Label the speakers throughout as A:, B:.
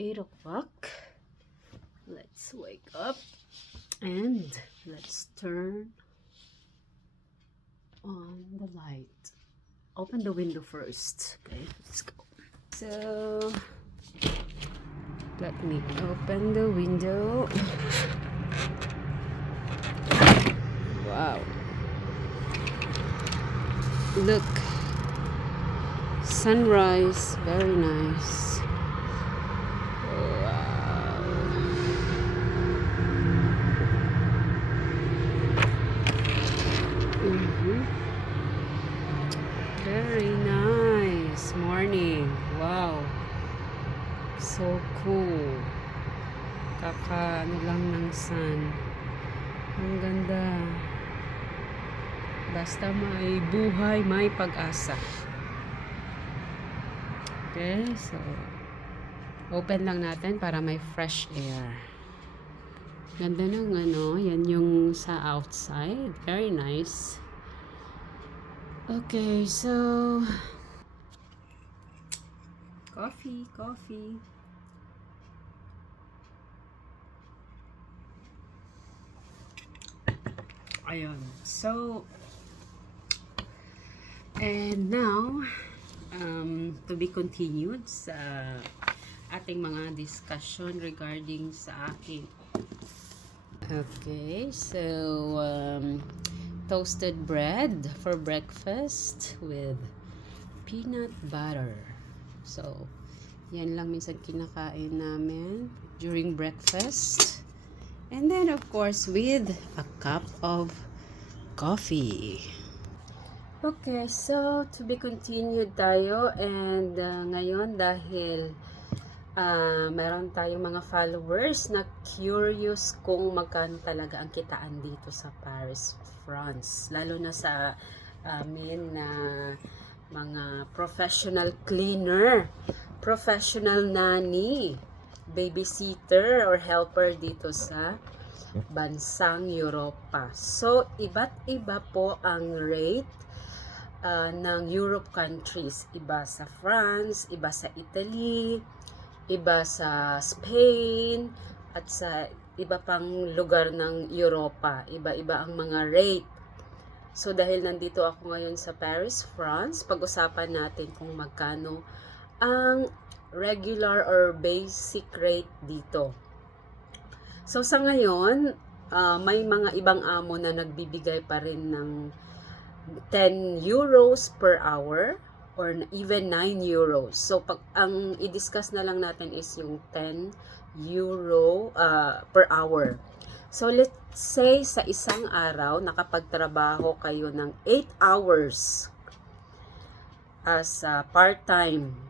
A: 8 o'clock. Let's wake up and let's turn on the light. Open the window first. Okay, let's go. So, let me open the window. Wow. Look. Sunrise. Very nice. Kaka ano lang ng sun. Ang ganda. Basta may buhay, may pag-asa. Okay, so open lang natin para may fresh air. Ganda ng ano, yan yung sa outside. Very nice. Okay, so coffee, coffee. Ayun. So, and now, um, to be continued sa ating mga discussion regarding sa aking Okay, so um, toasted bread for breakfast with peanut butter. So, yan lang minsan kinakain namin during breakfast. And then, of course, with a cup of coffee. Okay, so to be continued tayo and uh, ngayon dahil uh, meron tayong mga followers na curious kung magkano talaga ang kitaan dito sa Paris, France. Lalo na sa amin na mga professional cleaner, professional nanny, babysitter or helper dito sa bansang Europa. So, iba't iba po ang rate uh, ng Europe countries. Iba sa France, iba sa Italy, iba sa Spain, at sa iba pang lugar ng Europa. Iba-iba ang mga rate. So, dahil nandito ako ngayon sa Paris, France, pag-usapan natin kung magkano ang regular or basic rate dito. So, sa ngayon, uh, may mga ibang amo na nagbibigay pa rin ng 10 euros per hour or even 9 euros. So, pag ang i-discuss na lang natin is yung 10 euro uh, per hour. So, let's say sa isang araw, nakapagtrabaho kayo ng 8 hours as uh, part-time.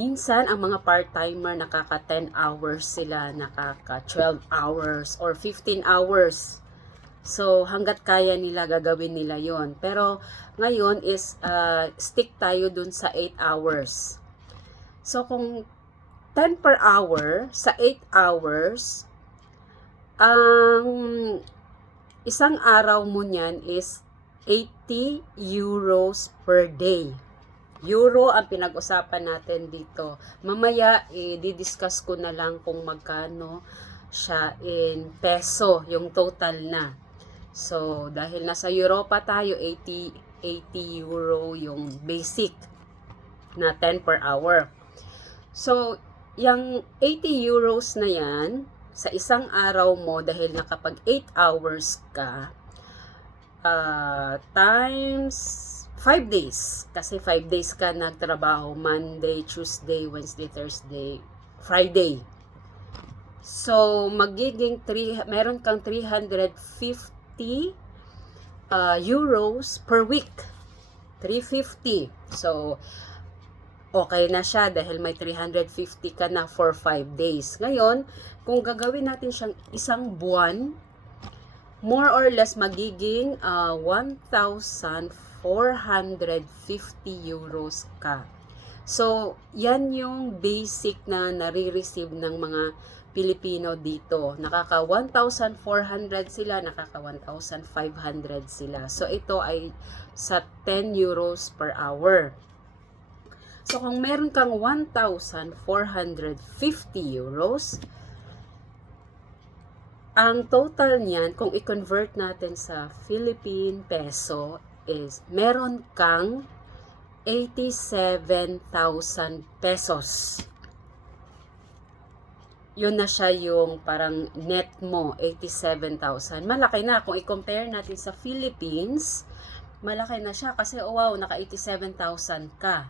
A: Minsan, ang mga part-timer nakaka 10 hours sila, nakaka 12 hours or 15 hours. So, hanggat kaya nila, gagawin nila yon Pero, ngayon is, uh, stick tayo dun sa 8 hours. So, kung 10 per hour, sa 8 hours, ang isang araw mo niyan is 80 euros per day. Euro ang pinag-usapan natin dito. Mamaya, eh, di-discuss ko na lang kung magkano siya in peso, yung total na. So, dahil nasa Europa tayo, 80, 80 euro yung basic na 10 per hour. So, yung 80 euros na yan, sa isang araw mo, dahil nakapag 8 hours ka, uh, times 5 days. Kasi 5 days ka nagtrabaho. Monday, Tuesday, Wednesday, Thursday, Friday. So, magiging 3, meron kang 350 uh, euros per week. 350. So, okay na siya dahil may 350 ka na for 5 days. Ngayon, kung gagawin natin siyang isang buwan, more or less magiging uh, 1,450 euros ka. So, yan yung basic na nare-receive ng mga Pilipino dito. Nakaka 1,400 sila, nakaka 1,500 sila. So, ito ay sa 10 euros per hour. So, kung meron kang 1,450 euros, ang total niyan, kung i-convert natin sa Philippine peso, is meron kang 87,000 pesos. Yun na siya yung parang net mo, 87,000. Malaki na. Kung i-compare natin sa Philippines, malaki na siya kasi oh, wow, naka 87,000 ka.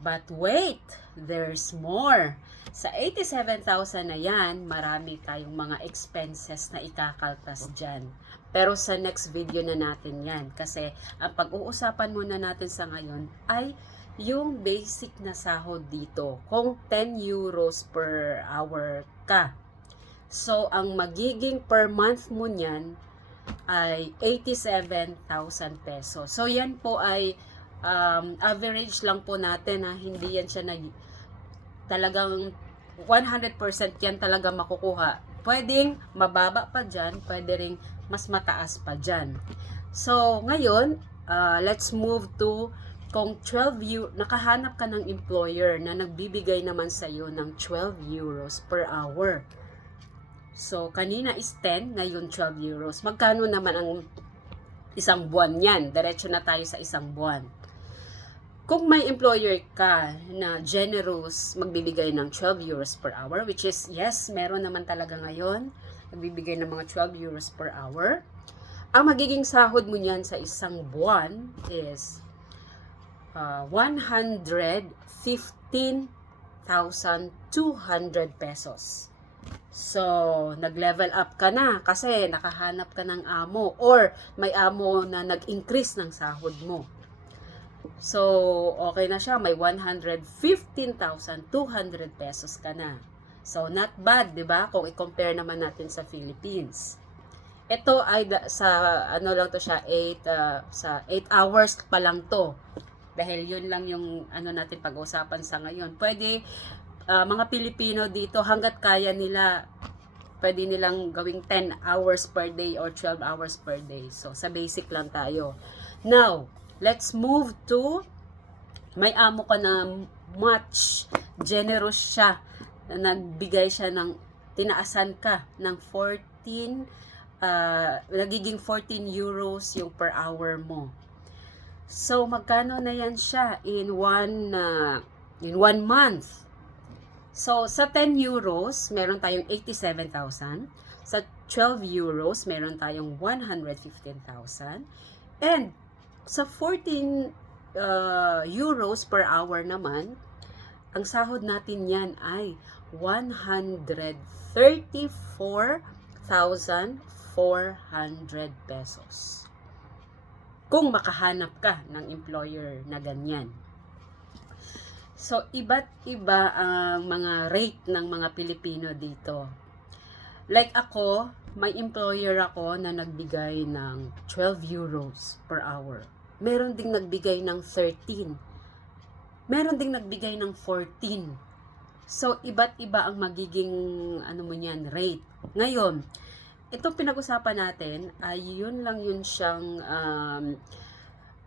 A: But wait, there's more. Sa 87,000 na yan, marami tayong mga expenses na ikakaltas dyan. Pero sa next video na natin yan. Kasi ang pag-uusapan muna natin sa ngayon ay yung basic na sahod dito. Kung 10 euros per hour ka. So, ang magiging per month mo niyan ay 87,000 pesos. So, yan po ay um, average lang po natin ha. Hindi yan siya nag talagang 100% yan talaga makukuha. Pwedeng mababa pa dyan, pwede ring mas mataas pa dyan. So, ngayon, uh, let's move to kung 12 euro, nakahanap ka ng employer na nagbibigay naman sa iyo ng 12 euros per hour. So, kanina is 10, ngayon 12 euros. Magkano naman ang isang buwan yan? Diretso na tayo sa isang buwan. Kung may employer ka na generous, magbibigay ng 12 euros per hour, which is, yes, meron naman talaga ngayon, nagbibigay ng mga 12 euros per hour. Ang magiging sahod mo niyan sa isang buwan is uh, 115,200 pesos. So, nag-level up ka na kasi nakahanap ka ng amo or may amo na nag-increase ng sahod mo. So, okay na siya. May 115,200 pesos ka na. So, not bad, di ba? Kung i-compare naman natin sa Philippines. Ito ay sa, ano lang to siya, 8, uh, sa 8 hours pa lang to. Dahil yun lang yung, ano natin pag-usapan sa ngayon. Pwede, uh, mga Pilipino dito, hanggat kaya nila, pwede nilang gawing 10 hours per day or 12 hours per day. So, sa basic lang tayo. Now, let's move to may amo ka na much generous siya. Na nagbigay siya ng tinaasan ka ng 14 uh, nagiging 14 euros yung per hour mo. So magkano na yan siya in one uh, in one month? So sa 10 euros meron tayong 87,000 sa 12 euros meron tayong 115,000 and sa 14 uh, euros per hour naman, ang sahod natin yan ay 134,400 pesos. Kung makahanap ka ng employer na ganyan. So, iba't iba ang mga rate ng mga Pilipino dito. Like ako, may employer ako na nagbigay ng 12 euros per hour. Meron ding nagbigay ng 13. Meron ding nagbigay ng 14. So, iba't iba ang magiging ano mo niyan, rate. Ngayon, itong pinag-usapan natin ay yun lang yun siyang um,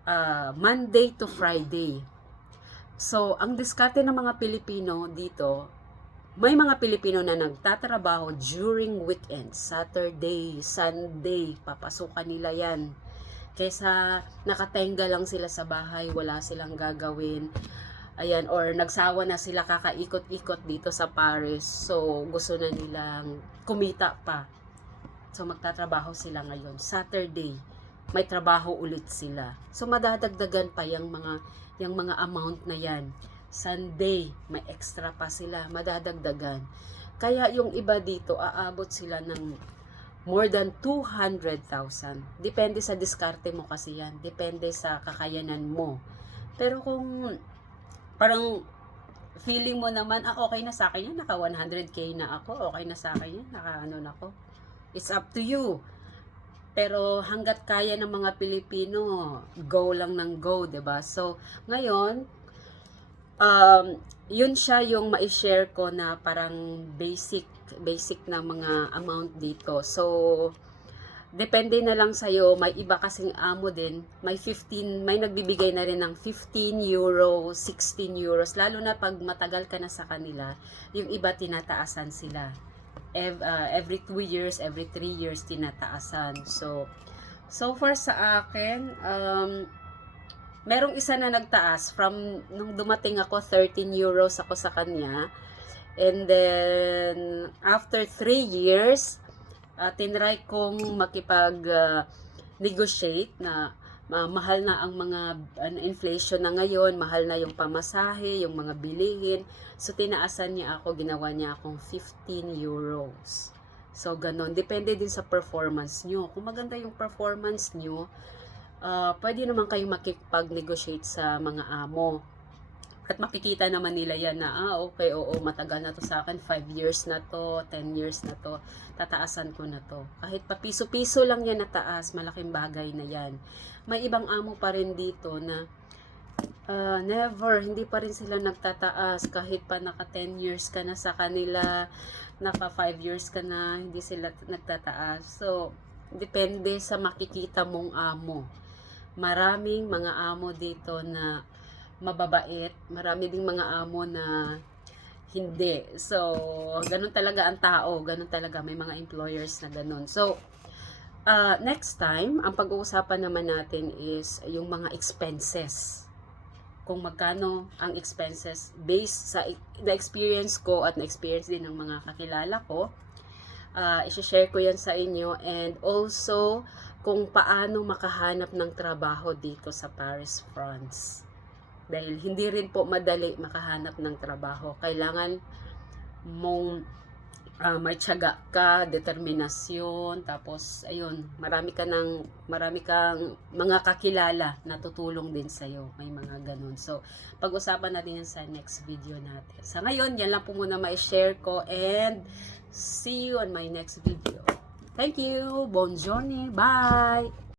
A: uh, Monday to Friday. So, ang diskarte ng mga Pilipino dito, may mga Pilipino na nagtatrabaho during weekend, Saturday, Sunday, papasukan nila yan. Kesa nakatenga lang sila sa bahay, wala silang gagawin. Ayan, or nagsawa na sila kakaikot-ikot dito sa Paris. So, gusto na nilang kumita pa. So, magtatrabaho sila ngayon. Saturday, may trabaho ulit sila. So, madadagdagan pa yung mga, yung mga amount na yan. Sunday, may extra pa sila, madadagdagan. Kaya yung iba dito, aabot sila ng more than 200,000. Depende sa diskarte mo kasi yan. Depende sa kakayanan mo. Pero kung parang feeling mo naman, ah, okay na sa akin yan, naka 100k na ako, okay na sa akin yan, naka ano na ako. It's up to you. Pero hanggat kaya ng mga Pilipino, go lang ng go, ba? So, ngayon, um, yun siya yung ma-share ko na parang basic basic na mga amount dito. So, depende na lang sa'yo, may iba kasing amo din, may 15, may nagbibigay na rin ng 15 euro, 16 euros, lalo na pag matagal ka na sa kanila, yung iba tinataasan sila. Uh, every 2 years, every 3 years tinataasan. So, so far sa akin, um, merong isa na nagtaas from nung dumating ako 13 euros ako sa kanya and then after 3 years uh, tinry kong makipag uh, negotiate na ma- mahal na ang mga ano, inflation na ngayon, mahal na yung pamasahe, yung mga bilihin. So, tinaasan niya ako, ginawa niya akong 15 euros. So, ganon. Depende din sa performance nyo. Kung maganda yung performance nyo, uh, pwede naman kayong makipag-negotiate sa mga amo. At makikita naman nila yan na, ah, okay, oo, matagal na to sa akin, 5 years na to, 10 years na to, tataasan ko na to. Kahit pa piso-piso lang yan nataas, malaking bagay na yan. May ibang amo pa rin dito na ah, never, hindi pa rin sila nagtataas kahit pa naka 10 years ka na sa kanila, naka 5 years ka na, hindi sila nagtataas. So, depende sa makikita mong amo. Maraming mga amo dito na mababait, marami ding mga amo na hindi. So, ganun talaga ang tao, ganun talaga may mga employers na ganun. So, uh, next time, ang pag-uusapan naman natin is yung mga expenses. Kung magkano ang expenses based sa na experience ko at na experience din ng mga kakilala ko. Uh, i-share ko yan sa inyo and also kung paano makahanap ng trabaho dito sa Paris, France dahil hindi rin po madali makahanap ng trabaho. Kailangan mong ah, may tiyaga ka, determinasyon, tapos ayun, marami ka ng marami kang mga kakilala na tutulong din sa iyo. May mga ganun. So, pag-usapan natin yan sa next video natin. Sa ngayon, yan lang po muna ma-share ko and see you on my next video. Thank you. Buongiorno. Bye.